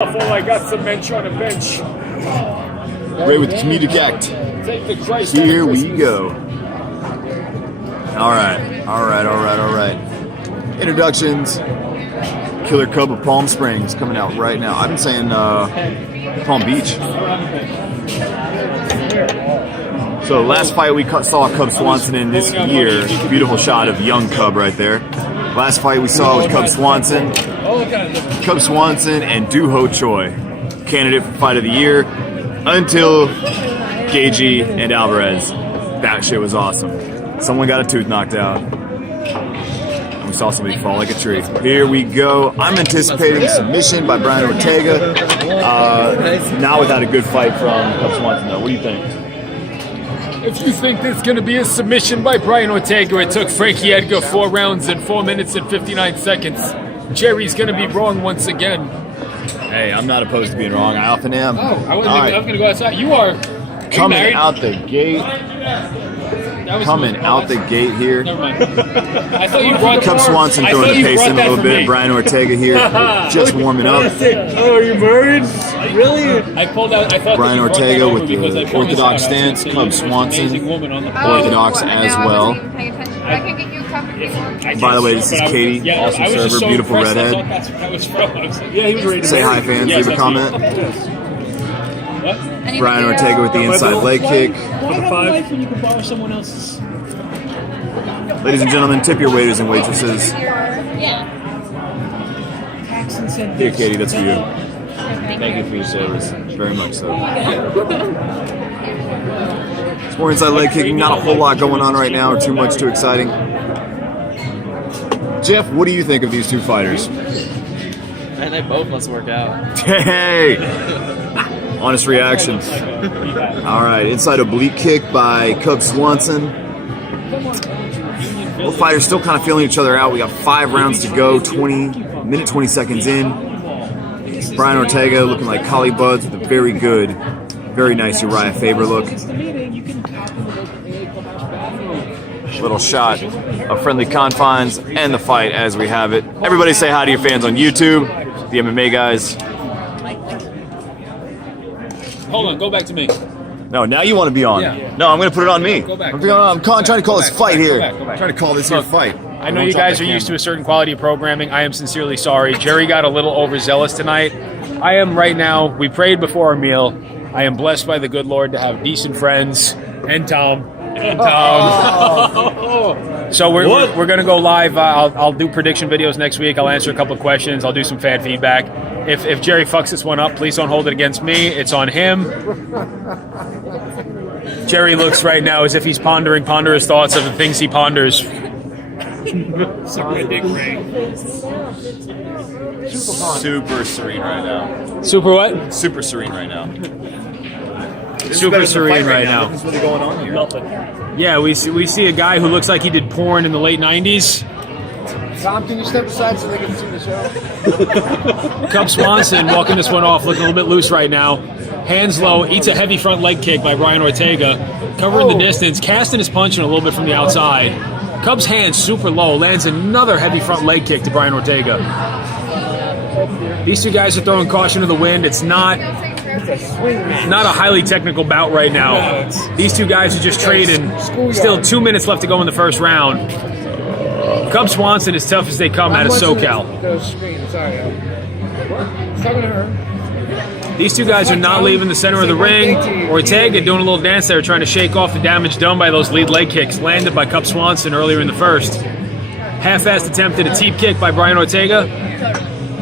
I got some bench on a bench. Great with the comedic act. Take the Christ. Here we go. All right. Introductions. Killer Cub of Palm Springs coming out right now. I've been saying Palm Beach. So last fight we saw Cub Swanson in this year. Beautiful shot of young Cub right there. Last fight we saw was Cub Swanson and Do Ho Choi, candidate for Fight of the Year until Gagey and Alvarez. That shit was awesome. Someone got a tooth knocked out. We saw somebody fall like a tree. Here we go. I'm anticipating a submission by Brian Ortega. Not without a good fight from Cub Swanson, though. What do you think? If you think there's going to be a submission by Brian Ortega, it took Frankie Edgar 4 rounds and 4 minutes and 59 seconds. Jerry's going to be wrong once again. Hey, I'm not opposed to being wrong. I often am. Oh, I was going to go outside. You are coming out the gate. Coming out the gate here. Never mind. I thought you brought Cub Swanson throwing the pace in a little bit. Brian Ortega here, just warming up. Oh, are you married? Really? I pulled out. I thought Brian Ortega with the orthodox stance. Cub Swanson, orthodox as well. By the way, this is Katie, awesome server, beautiful redhead. Say hi, fans. Leave a comment. Brian Ortega with the inside leg kick. Ladies and gentlemen, tip your waiters and waitresses. Here, Katie, that's for you. Thank you for your service. Very much so. It's more inside leg kicking, not a whole lot going on right now, or too much, too exciting. Jeff, what do you think of these two fighters? And they both must work out. Hey! Honest reactions. All right, inside oblique kick by Cub Swanson. Both fighters still kind of feeling each other out. We got 5 rounds to go, 20 seconds in. Brian Ortega looking like Collie Buds with a very good, very nice Uriah Faber look. Little shot of friendly confines and the fight as we have it. Everybody say hi to your fans on YouTube, the MMA guys. Hold on, go back to me. No, now you want to be on. Yeah. No, I'm going to put it on me. Go back. I'm trying to call this fight here. Go back. Trying to call this here fight. I know you guys are used to a certain quality of programming. I am sincerely sorry. Jerry got a little overzealous tonight. I am right now. We prayed before our meal. I am blessed by the good Lord to have decent friends and Tom. So we're going to go live. I'll do prediction videos next week. I'll answer a couple of questions. I'll do some fan feedback. If Jerry fucks this one up, please don't hold it against me. It's on him. Jerry looks right now as if he's pondering ponderous thoughts of the things he ponders. Super serene right now. Super what? Super serene right now. Super serene right now. What's really going on here? Yeah, we see a guy who looks like he did porn in the late 90s. Tom, can you step aside so they can see the show? Cub Swanson walking this one off, looking a little bit loose right now. Hands low, eats a heavy front leg kick by Brian Ortega, covering the distance, casting his punch in a little bit from the outside. Cub's hands super low, lands another heavy front leg kick to Brian Ortega. These two guys are throwing caution to the wind. It's not a highly technical bout right now. These two guys are just trading. Still 2 minutes left to go in the first round. Cub Swanson is tough as they come out of SoCal. These two guys are not leaving the center of the ring. Ortega doing a little dance there, trying to shake off the damage done by those lead leg kicks landed by Cub Swanson earlier in the first. Half-assed attempt at a teep kick by Brian Ortega.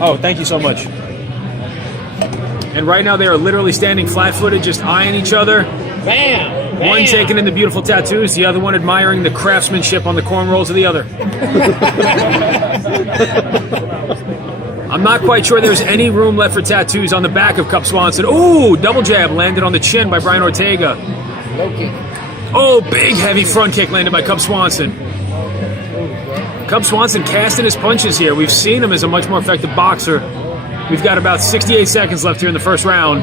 Oh, thank you so much. And right now they are literally standing flat-footed, just eyeing each other. Bam! One taking in the beautiful tattoos, the other one admiring the craftsmanship on the cornrows of the other. I'm not quite sure there's any room left for tattoos on the back of Cub Swanson. Ooh, double jab landed on the chin by Brian Ortega. Oh, big heavy front kick landed by Cub Swanson. Cub Swanson casting his punches here. We've seen him as a much more effective boxer. We've got about 68 seconds left here in the first round.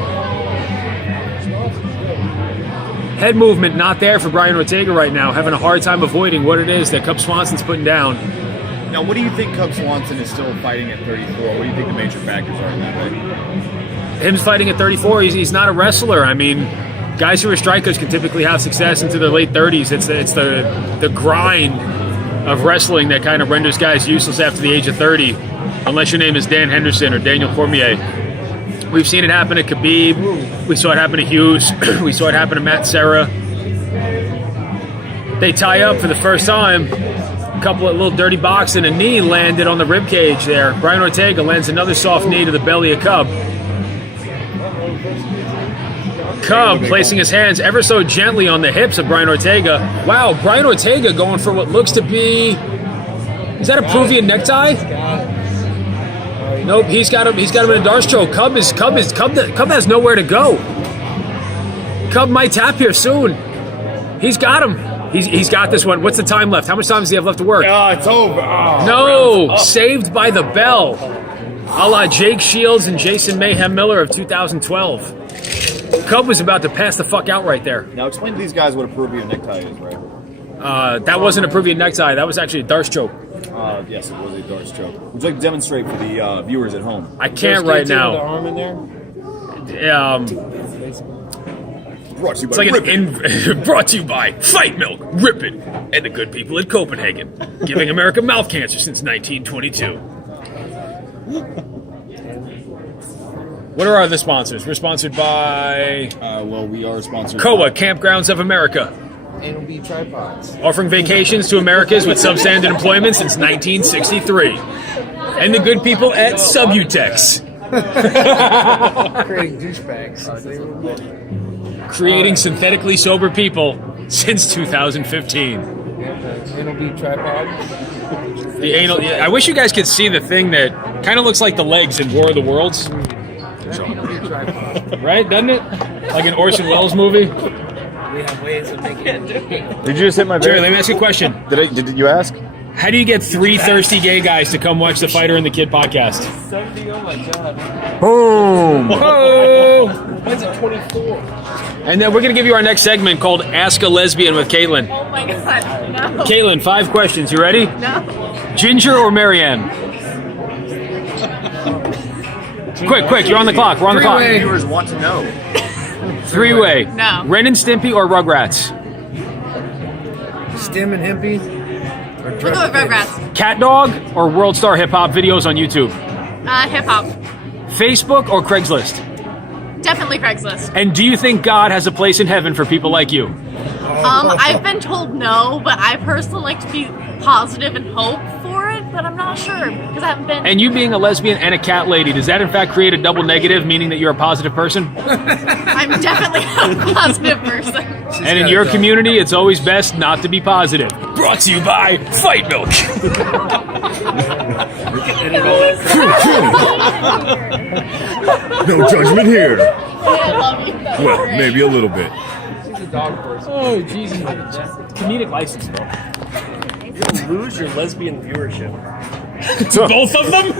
Head movement not there for Brian Ortega right now, having a hard time avoiding what it is that Cub Swanson's putting down. Now, what do you think Cub Swanson is still fighting at 34? What do you think the major factors are in that way? him fighting at 34, he's not a wrestler. I mean, guys who are strikers can typically have success into their late 30s. It's the grind of wrestling that kind of renders guys useless after the age of 30, unless your name is Dan Henderson or Daniel Cormier. We've seen it happen to Khabib. We saw it happen to Hughes. We saw it happen to Matt Serra. They tie up for the first time. A couple of little dirty boxing. A knee landed on the rib cage there. Brian Ortega lands another soft knee to the belly of Cub. Cub placing his hands ever so gently on the hips of Brian Ortega. Wow, Brian Ortega going for what looks to be... Is that a Peruvian necktie? Nope, he's got him in a Darce choke. Cub has nowhere to go. Cub might tap here soon. He's got him. He's got this one. What's the time left? How much time does he have left to work? Oh, it's over. Oh, no, saved by the bell. A la Jake Shields and Jason Mayhem Miller of 2012. Cub was about to pass the fuck out right there. Now explain to these guys what a Peruvian necktie is, right? That wasn't a Peruvian necktie. That was actually a Darce choke. Yes, it was a Darce choke. Would you like to demonstrate for the viewers at home? I can't right now. The arm in there. Brought to you It's by like brought to you by Fight Milk, Rip It, and the good people at Copenhagen, giving America mouth cancer since 1922. What are our other sponsors? We're sponsored by well, we are sponsored COA, Campgrounds of America, Anal bead tripods. offering vacations to Americans with substandard employment since 1963. And the good people at Subutex, Creating douchebags. creating synthetically sober people since 2015. Anal bead tripod. The anal. I wish you guys could see the thing that kind of looks like the legs in War of the Worlds, Anal bead tripod. right? Doesn't it? Like an Orson Welles movie. We have ways of making it. Did you just hit my Jerry, let me ask you a question. Did you ask? How do you get 3 thirsty gay guys to come watch the Fighter and the Kid podcast? 70, oh my god. Boom! Oh! When's it 24? And then we're going to give you our next segment called Ask a Lesbian with Caitlin. Oh my god, no. Caitlin, 5 questions. You ready? No. Ginger or Marianne? Quick, you're on the clock. We're on the clock. Viewers want to know. 3-way. No. Ren and Stimpy or Rugrats? Stim and Hempy? Or We'll go with Rugrats. Cat Dog or World Star Hip Hop videos on YouTube? Hip hop. Facebook or Craigslist? Definitely Craigslist. And do you think God has a place in heaven for people like you? I've been told no, but I personally like to be positive and hope for it, but I'm not sure because I haven't been. And you being a lesbian and a cat lady, does that in fact create a double negative, meaning that you're a positive person? I'm definitely a positive person. And in your community, it's always best not to be positive. Brought to you by Fight Milk. No judgment here. I love you. Well, maybe a little bit. She's a dog person. Oh, Jesus. Comedic license, bro. You'll lose your lesbian viewership. Both of them?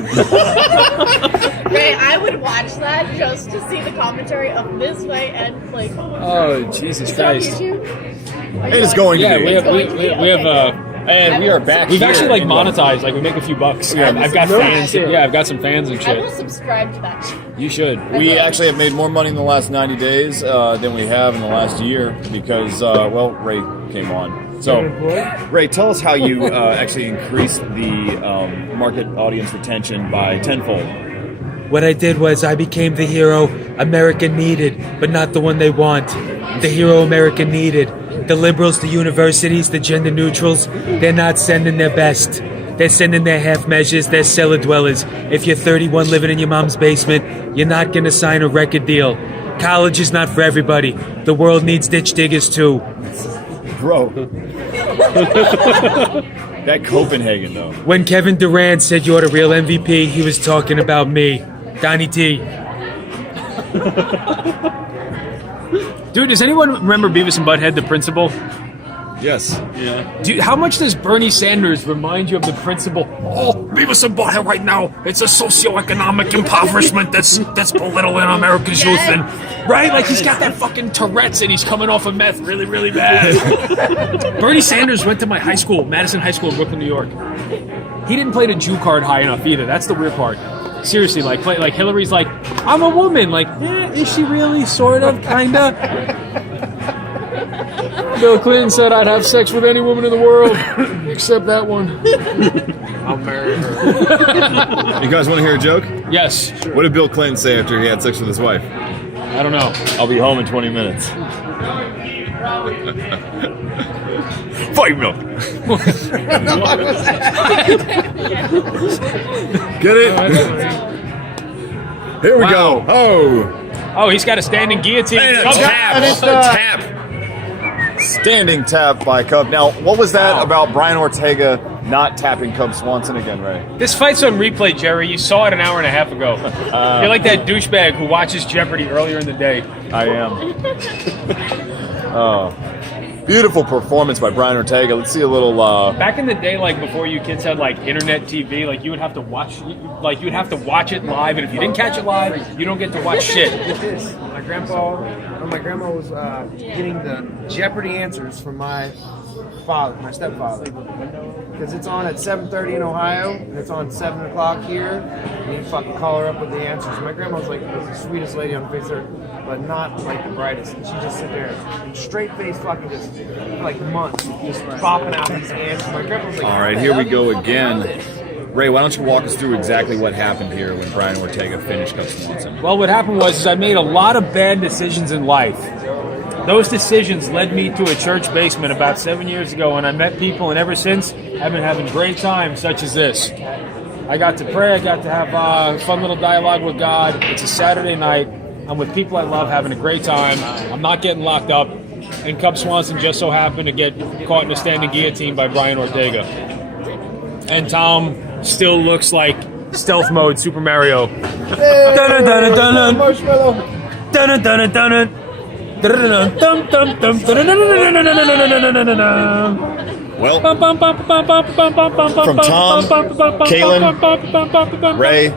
Ray, I would watch that just to see the commentary of this fight and like. Oh, Jesus Christ. It is going Yeah, to be. we are back. We've actually like monetized, like we make a few bucks. Yeah, I've got fans. Yeah, I've got some fans and I will shit. subscribe to that. You should. We actually have made more money in the last 90 days than we have in the last year because, well, Ray came on. So, Ray, tell us how you actually increased the market audience retention by tenfold. What I did was I became the hero America needed, but not the one they want. The hero America needed. The liberals, the universities, the gender neutrals, they're not sending their best. They're sending their half measures, they're cellar dwellers. If you're 31 living in your mom's basement, you're not going to sign a record deal. College is not for everybody. The world needs ditch diggers too. Bro. That Copenhagen, though. When Kevin Durant said you're the real MVP, he was talking about me. Donnie T. Dude, does anyone remember Beavis and Butthead, the principal? Yes. Dude, how much does Bernie Sanders remind you of the principal? Oh, Beavis and Butthead right now, it's a socioeconomic impoverishment that's belittling America's youth. And, right? Like, he's got that fucking Tourette's and he's coming off of meth really, really bad. Bernie Sanders went to my high school, Madison High School in Brooklyn, New York. He didn't play the Jew card high enough either. That's the weird part. Seriously, like Hillary's like, I'm a woman. Like, is she really? Sort of, kinda. Bill Clinton said I'd have sex with any woman in the world except that one. I'll marry her. You guys want to hear a joke? Yes. What did Bill Clinton say after he had sex with his wife? I don't know. I'll be home in 20 minutes. Fight milk. Get it? Here we go. Oh, he's got a standing guillotine. Cub Tap. Standing tap by Cub. Now, what was that about Brian Ortega not tapping Cub Swanson again, Ray? This fight's on replay, Jerry. You saw it an hour and a half ago. You're like that douchebag who watches Jeopardy earlier in the day. I am. Oh. Beautiful performance by Brian Ortega. Let's see a little. Back in the day, like before you kids had like internet TV, like you would have to watch, you'd have to watch it live, and if you didn't catch it live, you don't get to watch shit. My grandma was getting the Jeopardy answers from my my stepfather, because it's on at 7:30 in Ohio and it's on 7 o'clock here. And you fucking call her up with the answers. My grandma was like the sweetest lady on the face of earth, but not like the brightest. And she just sit there and straight face fucking just for like months just popping out these answers. My grandma was like, all right, here we go again. Ray, why don't you walk us through exactly what happened here when Brian Ortega finished Cub Swanson? Well, what happened was I made a lot of bad decisions in life. Those decisions led me to a church basement about 7 years ago, and I met people, and ever since, I've been having great times such as this. I got to pray, I got to have a fun little dialogue with God. It's a Saturday night. I'm with people I love, having a great time. I'm not getting locked up. And Cub Swanson just so happened to get caught in a standing guillotine by Brian Ortega. And Tom still looks like stealth mode Super Mario. marshmallow. Well, from Tom, Caitlin, Ray,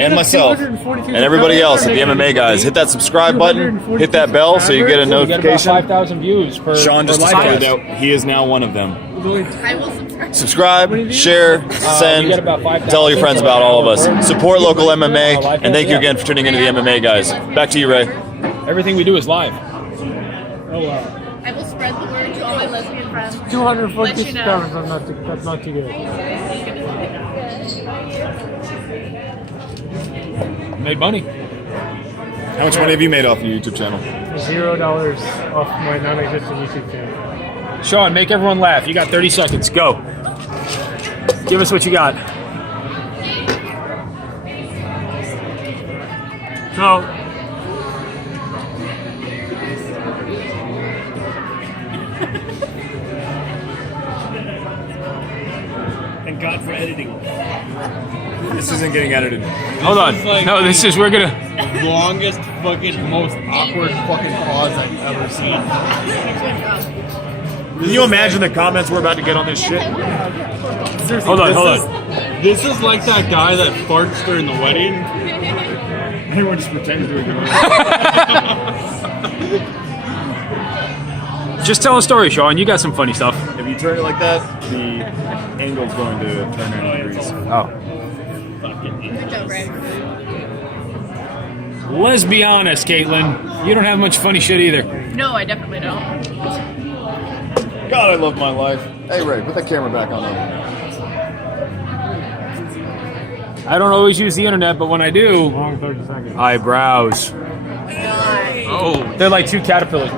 and myself, and everybody else at the MMA guys, hit that subscribe button, hit that bell so you get a We get about notification. 5,000 views per. Sean just per decided live. that he is now one of them. I will subscribe. Subscribe, share, send, you get about 5,000. tell all your friends about all of us. Support local MMA, and thank you again for tuning into the MMA guys. Back to you, Ray. Everything we do is live. I will spread the word to all my lesbian friends. 240 Let you know. subscribers. That's not too good. Made money. How much money have you made off your YouTube channel? $0 off my non-existent YouTube channel. Sean, make everyone laugh. You got 30 seconds. Go. Give us what you got. So, Thank God for editing. This isn't getting edited. Hold on. No, this is, we're going to. longest fucking most awkward fucking pause I've ever seen. Can you imagine the comments we're about to get on this shit? Hold on. This is like that guy that farts during the wedding. Everyone just pretends to ignore it. Just tell a story, Sean. You got some funny stuff. If you turn it like that, the angle's going to turn 90 degrees. Oh. Good job, Ray. Let's be honest, Caitlin. You don't have much funny shit either. No, I definitely don't. God, I love my life. Hey, Ray, put that camera back on. I don't always use the internet, but when I do, Long 30 seconds. I browse. God. They're like two caterpillars.